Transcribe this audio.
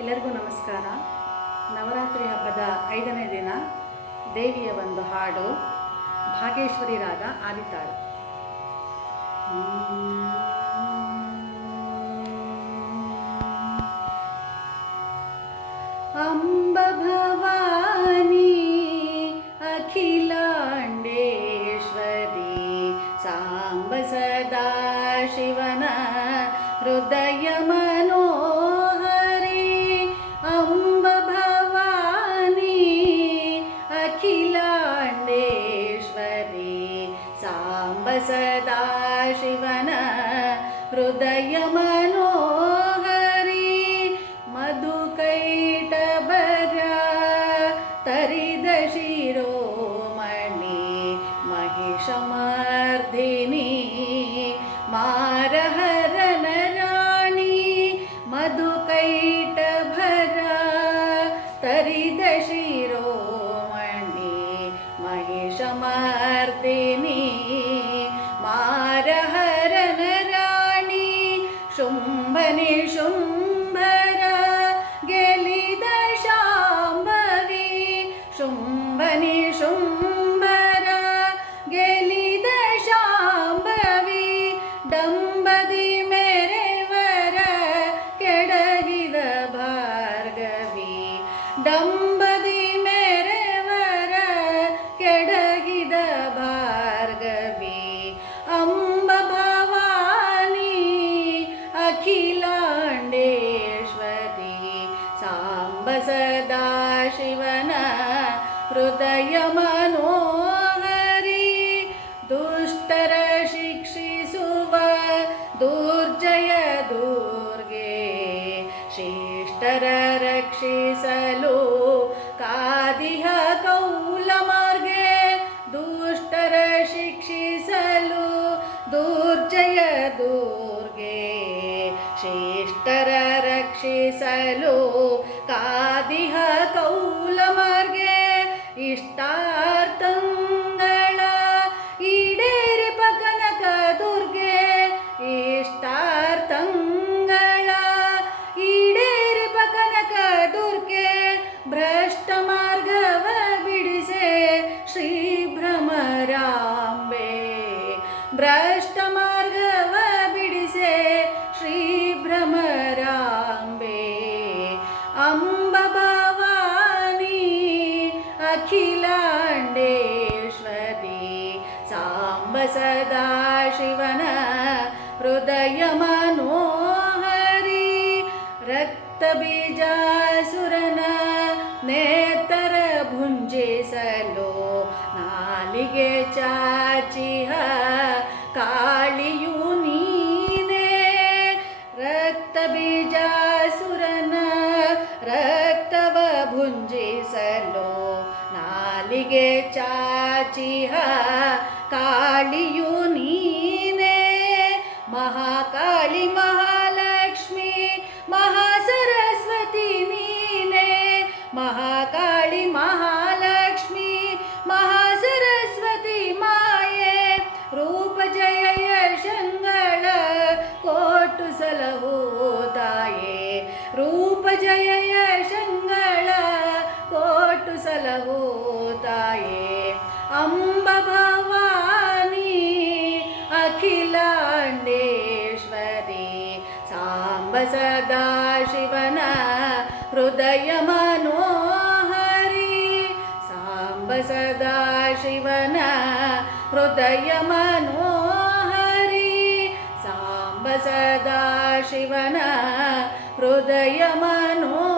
ಎಲ್ಲರಿಗೂ ನಮಸ್ಕಾರ. ನವರಾತ್ರಿ ಹಬ್ಬದ 5ನೇ ದಿನ ದೇವಿಯ ಒಂದು ಹಾಡು ಭಾಗೇಶ್ವರಿ ರಾಗ ಆದಿತಾಳ. ಅಂಬ ಭವಾನಿ ಅಖಿಲಾಂಡೇಶ್ವರಿ ಸಾಂಬ ಸದಾ ಶಿವನ ಹೃದಯ ಮನೋಹರಿ. ಅಂಬ ಭವಾನಿ ಅಖಿಲಾಂಡೇಶ್ವರಿ ಸಾಂಬ ಸದಾ ಶಿವನ ಹೃದಯ ಮನೋಹರಿ. ಮಧುಕೈಟಭರ ತರಿದ ಶಿರೋಮಣಿ ಮಹಿಷಮರ್ಧಿನಿ ಮಾರಹರನ ರಾಣಿ. ಮಧುಕೈಟಭರ ತರಿದ ಶಿರೋಮಣಿ ಮಹಿಷಮರ್ಧಿನಿ ಮಾರಹರನ ರಾಣಿ. ಶುಂಭನಿ ಶುಂಭರ ಗೆಲಿದ ಶಾಂಭವಿ. ಶುಂಭನಿ ಶುಂಭರ ಗೆಲಿದ ಶಾಂಭವಿ. ಡಂಬದಿ ಮೆರೆವರ ಕೆಡಗಿದ ಭಾರ್ಗವಿ. ಡಂಬದಿ ಮೆರೆವರ ಕೆಡಗಿದ ಭಾರ್ಗವಿ. ಅಂಬ ಭವಾನಿ ಅಖಿಲಾಂಡೇಶ್ವರಿ ಸಾಂಬ ಸದಾ ಶಿವನ ಹೃದಯ ಮನೋಹರಿ. ದುಷ್ಟರ ಶಿಕ್ಷಿಸುವ ದುರ್ಜಯ ದುರ್ಗೆ ಶಿಷ್ಟರ ರಕ್ಷಿಸಲು ಕಾದಿಹ ಕೌಲ ಮಾರ್ಗೆ. ದುಷ್ಟರ ಶಿಕ್ಷಿಸಲು ದುರ್ಜಯ ದುರ್ಗೆ ಶಿಷ್ಟರ ರಕ್ಷಿಸಲು ಕಾದಿಹ ಕೌಲ ಮಾರ್ಗೆ. ಇಷ್ಟಾರ್ಥಗಳ ಈಡೇರಿಪ ಕನಕ ದುರ್ಗೆ. ಇಷ್ಟಾರ್ಥಗಳ ಈಡೇರಿಪ ಕನಕ ದುರ್ಗೆ. ಭ್ರಷ್ಟ ಮಾರ್ಗವ ಬಿಡಿಸೆ ಶ್ರೀ ಭ್ರಮರಾಂಬೆ. ಭ್ರಷ್ಟ ಮಾರ್ಗವ ಬಿಡಿಸೆ ಶ್ರೀ ಭ್ರಮರಾಂಬೆ. ಅಂಬ ಭವಾನಿ ಅಖಿಲಾಂಡೇಶ್ವರಿ ಸಾಂಬ ಸದಾ ಶಿವನ ಹೃದಯ ಮನೋಹರಿ. ರಕ್ತ ಬೀಜಾಸುರನ ನೇತರ ಭುಂಜಿಸಲು ನಾಲಿಗೆ ಚಾಚಿಹ ಕಾಳಿಯು ನೀನೇ. ರಕ್ತ ಬೀಜಾಸುರನ ರಕ್ತವ ಭುಂಜಿಸಲು ನಾಲಿಗೆ ಚಾಚಿಹ ಕಾಳಿಯು ನೀನೇ. ಮಹಾಕಾಳಿ ಮಹಾಲಕ್ಷ್ಮಿ ಮಹಾಸರಸ್ವತಿ ನೀನೇ. ಮಹಾಕಾಳಿ ಮಹಾಲಕ್ಷ್ಮಿ ಮಹಾಸರಸ್ವತಿ ಮಾಯೆ. ರೂಪ ಜಯ ಯಶಂಗಳ ಕೋಟು ಸಲಹೋ ತಾಯೇ. ರೂಪ ಜಯ ಯಶಂಗಳ ಕೋಟು ಸಲಹೋ ತಾಯೇ. ಅಂಬ ಭವಾನಿ ಅಖಿಲಾಂಡೇಶ್ವರಿ ಸಾಂಬ ಸದಾ ಶಿವನ ಹೃದಯ ಮನೋಹರಿ. ಸಾಂಬ ಸದಾ ಶಿವನ ಹೃದಯ ಮನೋಹರಿ. ಸಾಂಬ ಸದಾ ಶಿವನ ಹೃದಯ ಮನೋಹರಿ.